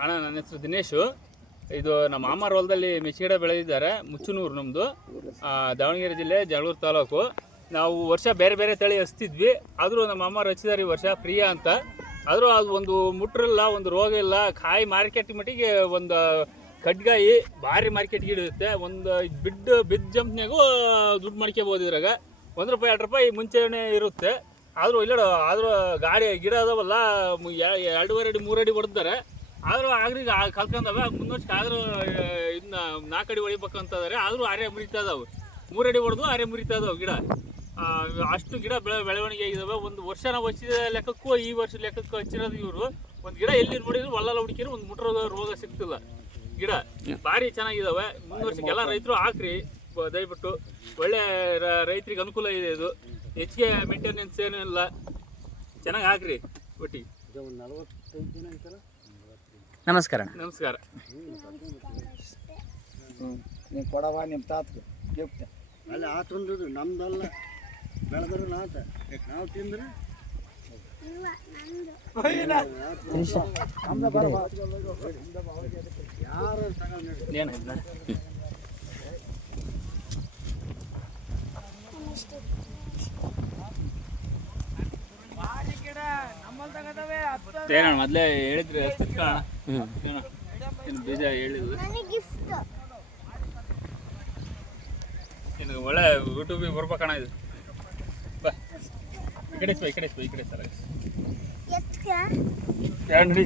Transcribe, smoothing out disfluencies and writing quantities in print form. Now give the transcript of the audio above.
ಅಣ್ಣ ನನ್ನ ಹೆಸರು ದಿನೇಶು. ಇದು ನಮ್ಮ ಮಾಮಾರ ಹೊಲದಲ್ಲಿ ಮೆಣಸಿನ ಬೆಳೆದಿದ್ದಾರೆ. ಮುಚ್ಚನೂರು ನಮ್ಮದು, ದಾವಣಗೆರೆ ಜಿಲ್ಲೆ ಜಗಳೂರು ತಾಲೂಕು. ನಾವು ವರ್ಷ ಬೇರೆ ಬೇರೆ ತಳಿ ಹಚ್ತಿದ್ವಿ, ಆದರೂ ನಮ್ಮ ಮಾಮಾರು ಹಚ್ಚಿದ್ದಾರೆ ಈ ವರ್ಷ ಪ್ರಿಯಾ ಅಂತ. ಆದರೂ ಅದು ಒಂದು ಮುಟ್ರಿಲ್ಲ, ಒಂದು ರೋಗ ಇಲ್ಲ. ಕಾಯಿ ಮಾರ್ಕೆಟ್ ಮಟ್ಟಿಗೆ ಒಂದು ಕಡ್ಗಾಯಿ ಭಾರಿ ಮಾರ್ಕೆಟ್ಗೆ ಹಿಡಿಯುತ್ತೆ. ಒಂದು ಬಿದ್ದ ಜಂಪ್ನಾಗೂ ದುಡ್ಡು ಮಾಡ್ಕೋಬೋದು. ಇದ್ರಾಗ ₹1 2 ಮುಂಚೆನೇ ಇರುತ್ತೆ. ಆದರೂ ಆದರೂ ಗಾಡಿ ಗಿಡ ಅದಾವಲ್ಲ 2.5 ಅಡಿ 3 ಅಡಿ ಹೊಡೆದಾರೆ. ಆದರೂ ಆಗ್ರಿಗೆ ಕಲ್ಕೊಂಡವೆ. ಮುಂದೊಂದು ಆದರೂ ಇನ್ನು 4 ಅಡಿ ಹೊಡಿಬೇಕಂತಂದರೆ ಆದರೂ ಆರೆ ಮುರಿತಾ ಇದಾವೆ. 3 ಅಡಿ ಹೊಡೆದು ಆರೆ ಮುರಿತಾ ಇದಾವೆ ಗಿಡ. ಅಷ್ಟು ಗಿಡ ಬೆಳವಣಿಗೆ ಆಗಿದ್ದಾವೆ. ಒಂದು ವರ್ಷ ನಾವು ಹಚ್ಚಿದ ಲೆಕ್ಕಕ್ಕೂ ಈ ವರ್ಷದ ಲೆಕ್ಕಕ್ಕೂ ಹಚ್ಚಿರೋದು ಇವರು. ಒಂದು ಗಿಡ ಎಲ್ಲಿ ನೋಡಿದ್ರು ಹೊಲ ಹುಡುಕಿದ್ರು ಒಂದು ಮುಟ್ರ ರೋಗ ಸಿಗ್ತಿಲ್ಲ. ಗಿಡ ಭಾರಿ ಚೆನ್ನಾಗಿದ್ದಾವೆ. ಮುಂದಿನ ವರ್ಷಕ್ಕೆಲ್ಲ ರೈತರು ಹಾಕ್ರಿ ದಯವಿಟ್ಟು. ಒಳ್ಳೆ ರೈತರಿಗೆ ಅನುಕೂಲ ಇದೆ. ಇದು ಹೆಚ್ಚಿಗೆ ಮೇಂಟೆನೆನ್ಸ್ ಏನೂ ಇಲ್ಲ. ಚೆನ್ನಾಗಿ ಹಾಕ್ರಿ ಒಟ್ಟಿಗೆ. ನಮಸ್ಕಾರ. ನಮಸ್ಕಾರ. ನೀವು ಕೊಡವ ನಿಮ್ಮ ತಾತಗೆ ಗಿಫ್ಟ್ ಅಲ್ಲಿ ಆತಂದು ನಮ್ದಲ್ಲ, ಬೆಳೆದ್ರೆ ನಾತ ನಾವು ತಿಂದ್ರೆ ಯಾರು ತಗೊಂಡು ಏನಣ್ಣ ಮೊದಲೇ ಹೇಳಿದ್ರೆ ಬೀಜ ಹೇಳಿದ್ರು. ಇನ್ನು ಒಳ್ಳೆ ಯೂಟ್ಯೂಬಿಗೆ ಬರ್ಬೇಕಣ್ಣ. ಇದು ಬಾ ಈ ಕಡೆ ಸರ್ 2 ನಡಿ.